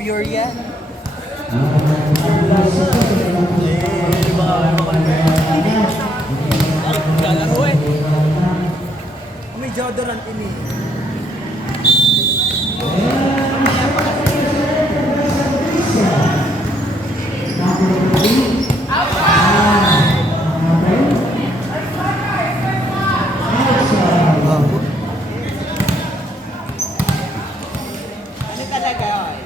Pure yan. Lalaro eh. May deodorant ini. Ano talaga yun?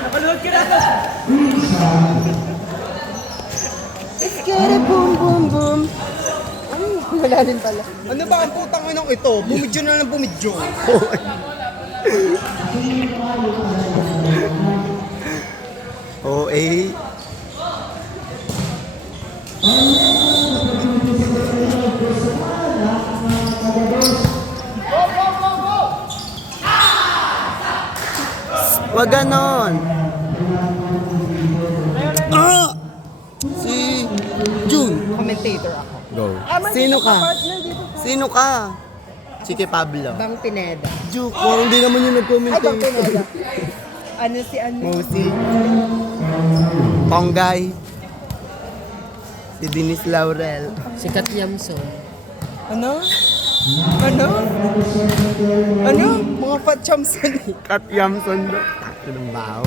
Napanood ka na to! Let's get it, boom, boom, boom. Ay, wala din pala. Ano ba ang putang inang ito? Bumidyo na lang bumidyo. OA. Wag ganon. Ah! Si June. Commentator ako. Go. Sino ka? Sino ka? Chike Pablo. Bang Pineda. Juke, hindi naman yung nag-comment. Ay, Bang Pineda. Ano si ano? Mosi. Ponggay. Si Denise Laurel. Si Kat Yamson. Ano? Ano? Ano? Mga fat chamson. Kat Yamson. Ito ng bao.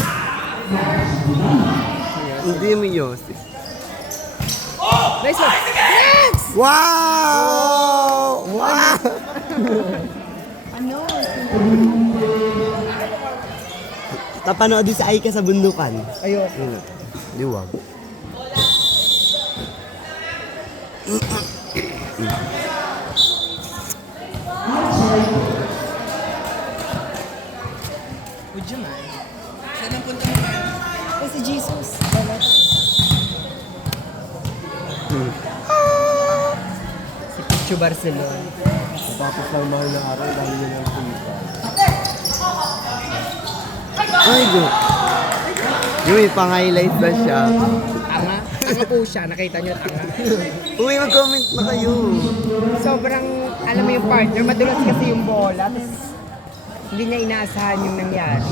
Hindi mo Yossi. Nice one. Yes! Wow! Wow! Ano? Napanood din sa Aika sa bundukan. Ayoko. Liwag. Would you mind? Saan ang punta mo ba? Si Jesus. Si Pichu Barcelona. Tapos lang mahal na araw, dahil yun ang kumita. Ay, go. Yung pang-highlight ba siya? Tanga? Tanga po siya. Nakita niyo tanga. Uy, mag-comment na kayo. Sobrang, alam mo yung partner, madulas kasi yung bola. Tapos, hindi niya inaasahan yung nangyari.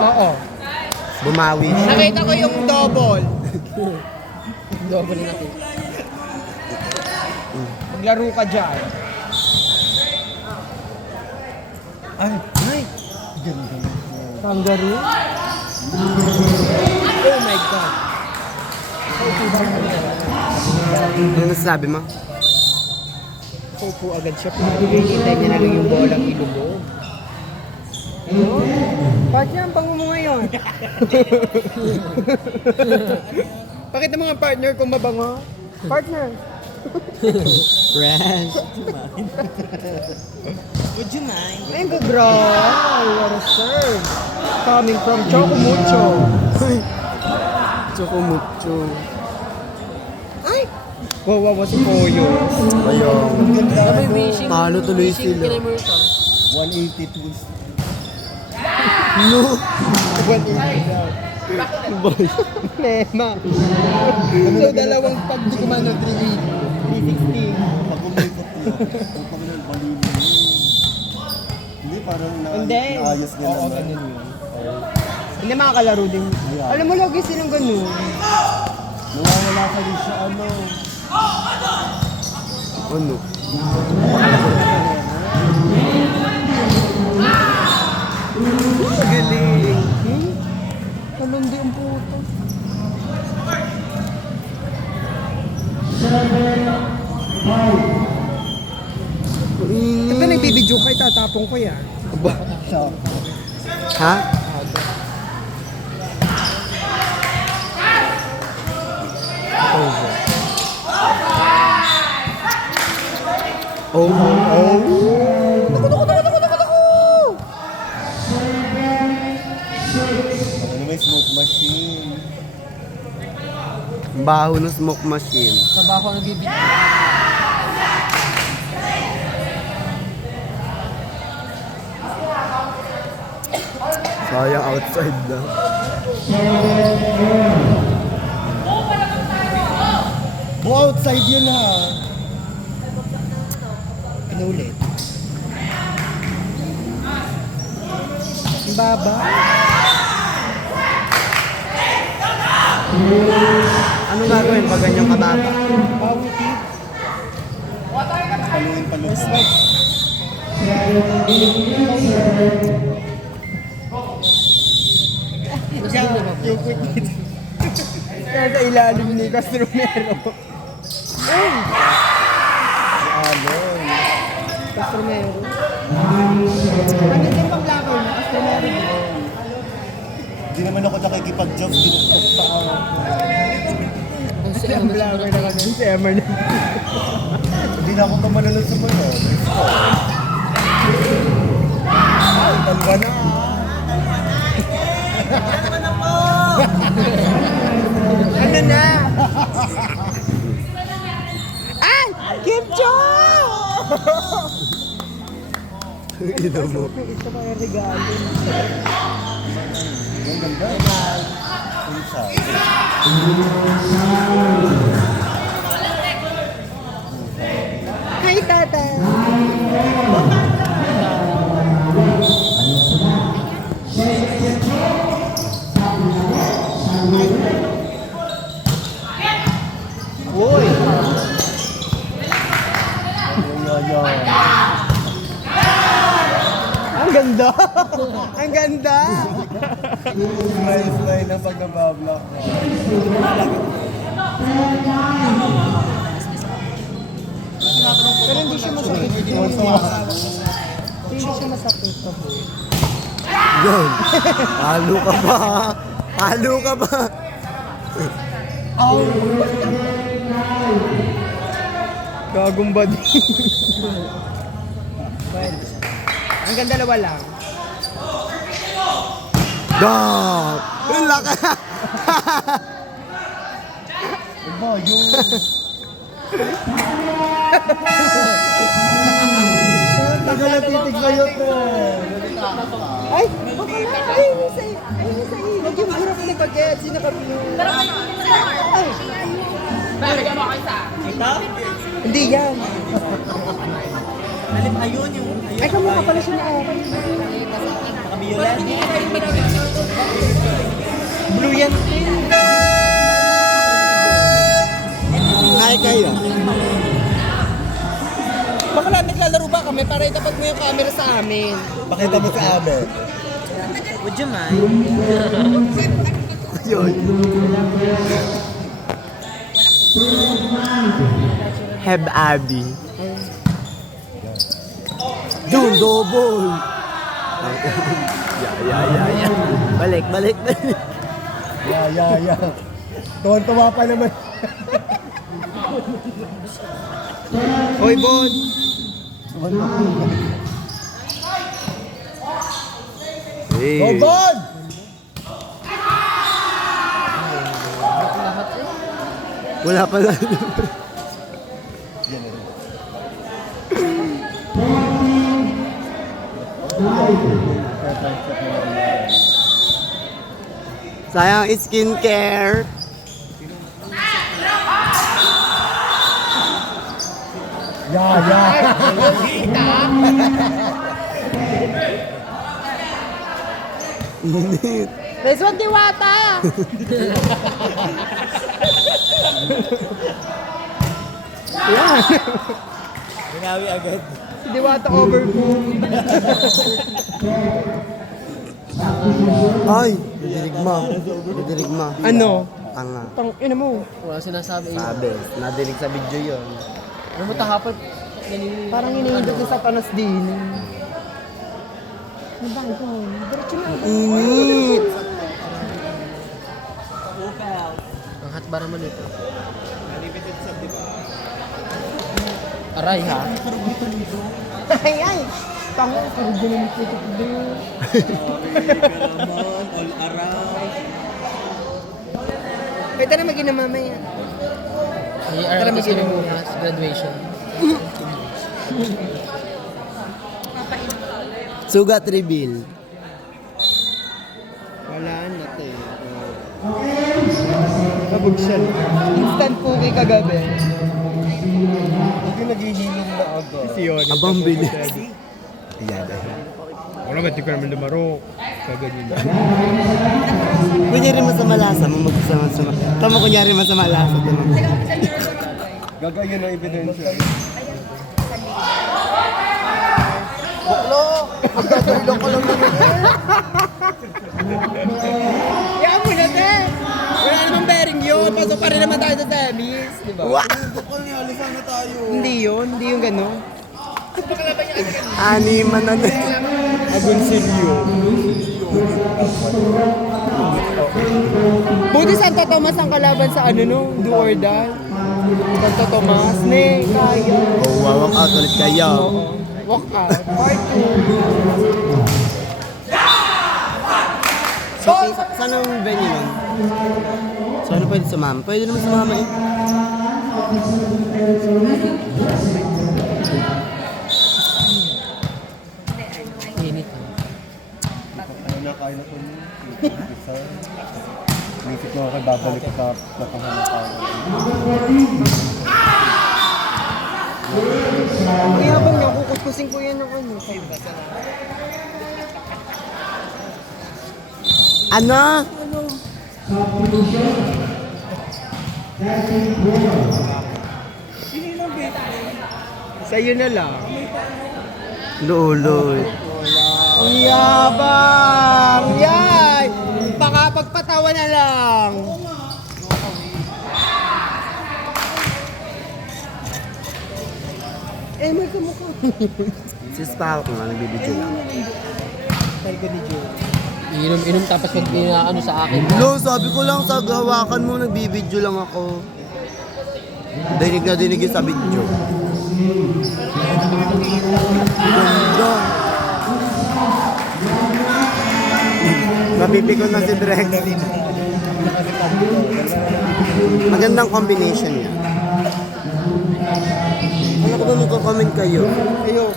Oo. Bumawi siya. Nakita ko yung double. Double natin. Maglaro ka dyan. Ay, ay. Kangaroo? Oh my God. Ano nasasabi mo? Upo agad siya. Hinihintay niya na lang yung bolang ilubog. Ano? Bakit yan? Pango mo ngayon? Bakit ang mga partner kung mabango? Partner! Fresh. Would you mind? Ay, bro! What a serve! Coming from Choco Mucho. Choco mucho. Ay! Wawawa si Poyo. Ayun. May wishing. Talo tuloy wishing sila. kay Merta. 182. No. 180 daw. Mema. So, dalawang pag di kumano 360. Pag-umikot niya, upang nang balino. Hindi, parang Hindi. naayos nila Oo, na. ganun yun. Hindi makakalaro din. Alam mo, lagi silang ganun. Nawawala ka rin siya, ano. Ano? Galing. Malandi ang puto. Ito nagbibidyo ka, itatapong ko yan. Ha? Oh. Oh. machine. Baho ng smoke machine. Sa bako nagbibigay. Sayang outside na. Go outside yun ha. Ano ulit? Ang baba. Anong gagawin pag ganyang kababa? Bawiti. Paluin paluin. Mas din naman. Yung quick hit. Kaya sa ilalim ni Castromero. Ay! Alon. Castromero. Ano din pang vlogger na Castromero? Hindi naman ako nakikipag-job, dinuktok pa ako. Kung si Ang vlogger na kami. Si Emmer na. Hindi na ako tumalala sa mga. Ay, dalawa na. Ano na? Ay! Kim Cho! Ito mo. Ito pa yung regalo. Ang ganda. Isa. Hi, Tata! Uy! Ang ganda! Ang ganda! Smile ng pag nabablock. Pero hindi siya masakit. Hindi siya masakit. Yun. Halo ka pa. Halo ka pa. Gagong body. Ang ganda dalawa lang. Dog! Ang laki. Iba, yung... Tagal na titig sa'yo to. Ay! Ay! Ay! Huwag yung burap ni Baget. Sino ka Ay! Hindi yan. Ay, kamukha pala siya na okay. Blue yan. Ay kayo. Baka lang naglalaro ba kami para itapat mo yung camera sa amin? Pakita mo sa amin. Would you mind? Yun. Heb Abby. Yun, double. Ya. Balik. Ya. Tuwan-tuwa pa naman. Hoy, Bon! Hey. Bobon! Wala pala. Sayang skincare. Ya. Init. This one, Diwata! Yan. Binawi agad. Si Diwata overboard. Ay, nadiligma. Ano? Tanga. Tang ina mo. Wala sinasabi. Sabi, nadilig sa video yun. Ano mo tahapon? Naninilig. Parang iniindot ni Satanas din. Ano ba ito? Diretso na. Init. Ang hot bar naman ito. Aray ha? Ay! Tango, puro ganun ito. All around. Pwede na mag-inom mamaya. May Tara, artist mag-inom ko muna. sa graduation. Sugat reveal. Wala na to eh. Mabugsyal. Instant cookie kagabi. Hindi naghihilom na agad. Si Yon. Abang bilis. Ayan. Ako naman, di ko naman lumaro. Kaganyan na. Kunyari masama lasa mo magsama-sama. Tama kunyari masama lasa. Gaga yun ang ebidensya. Magdadalilong ko lang naman. Yan mo na, te! Wala namang bearing yun. Pasok pa rin naman tayo sa semis. Di ba? Hindi yun gano'n. Animan na din. Agonsilyo. Buti Santo Tomas ang kalaban sa ano no, do or die. Santo Tomas, ne, kaya. Oh, wawak out ulit kayo. Oo. Walk out. Part 2. So, saan ang venue nun? Saan pwede sumama? Pwede naman sumama eh. Init. Kaya na po niyo. Isip ko kay babalik sa napahanap tayo. Ay, habang nakukuskusin ko yan ng ano. Ano? Sa'yo na lang. Loloy. Ang yabang! Yay! Baka pagpatawa na lang. Eh, may kamukha. Si Sparrow nga, nagbibidyo lang. Talgo ni Joe. Inom-inom tapos pag ano sa akin. Lo, sabi ko lang sa hawakan mo, nagbibidyo lang ako. Dinig na dinig yung sa video. Ganda. Napipikon na si Drex. Magandang combination niya. Ano ko ba magko-comment kayo? Ayo,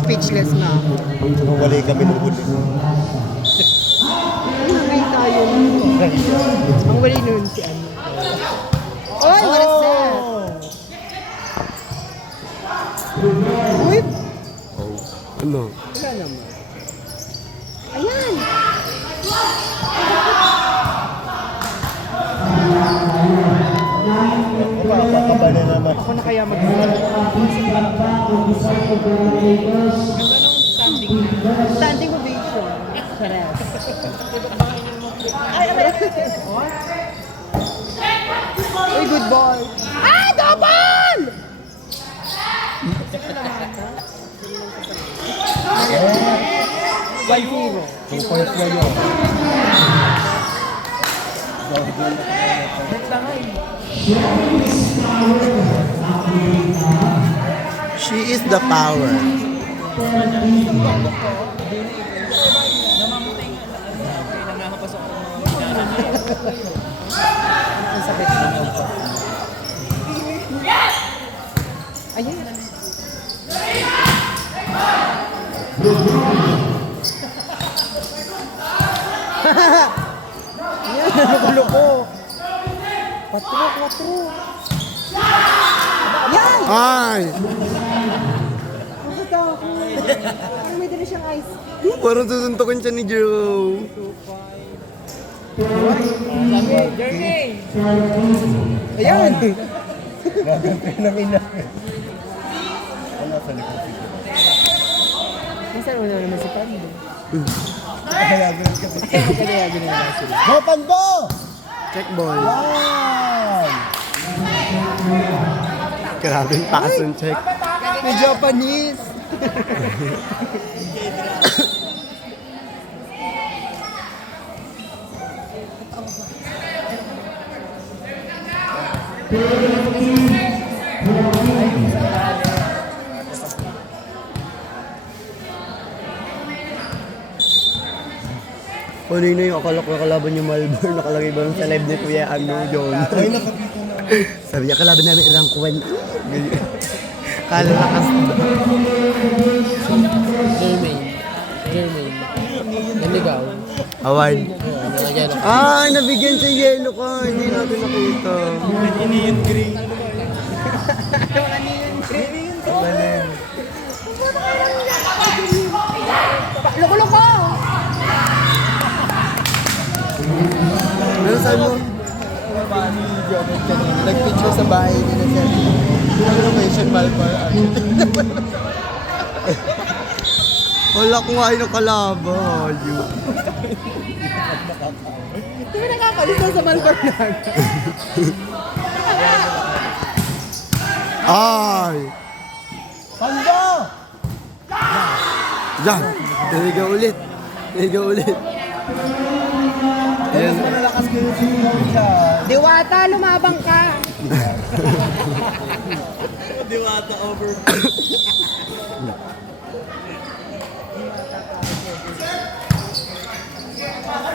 speechless na ako. Kung wala kami ng huli. Ay, tayo. Ang wali nun si ano. Oy, what is that? Uy, Ano? wala naman. Ayan! Kapakaba na naman. Ako na kaya mag-vlog. Standing ovation. Sarap. Uy, good boy. Ah! Double! By hero. 2 points na yun. She is the power. Ang sakit ng loob ko. Ayun. Yan, nagulo ko. 4. Yan! Ay! Ang katakot. Ay, may dala siyang ice. Parang susuntukin siya ni Joe. Journey! Ayan! Gaganti namin na. Wala sa likod siguro. Minsan una naman si Pando. Kaya ganun kasi. Kaya ginawa sila. Gopan bo! Check ball. Wow! Grabing pason check. May Japanese! Kanina yung akala ko kalaban yung Malbor, nakalagay ba nun sa live ni Kuya John? Ay, nakabito na. Sabi niya, kalaban namin ilang kuwan. Kalakas na. Jermaine. Naligaw. Award. Nangyayari ako. Ah, nabigyan sa yelo ka. Hindi natin nakita. Neon green. Loko-loko! Ano sabi mo? Nag-picture sa bahay nila sir. Renovation Malbar. Wala ko nga yung kalaban. Di ba nakakalisa sa Malbar na? Ay! Pando! Yan! Tiniga ulit. Tiniga ulit. Mas malalakas ko yung siya. Diwata, lumabang ka! Diwata over.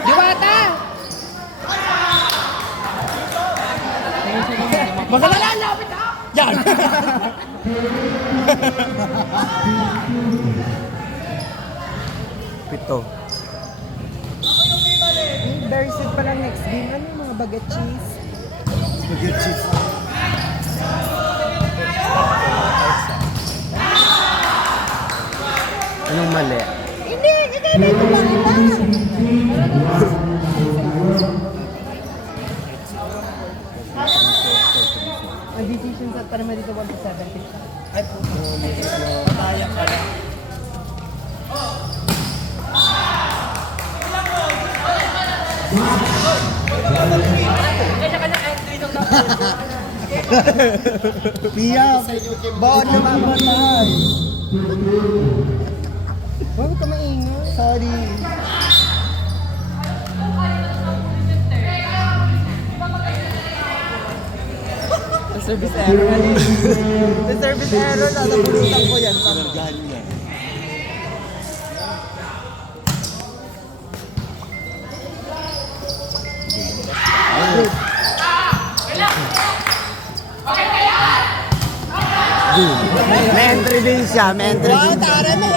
Diwata! Magalala, lapit ha! Yan! Pito. Very soon pa lang next game. Ano yung mga baget cheese? Spaghetti. Anong mali? Hindi! Dito lang iba! Ang decision set para dito 1 to 70. Ay, puto. Patayan ka na. Pia, bawat namamatay. Huwag ka maingay. Sorry. The service error. The service error, natapulutan ko yan. Pinargahan niya. May entry din siya. May entry din siya. Tara mo!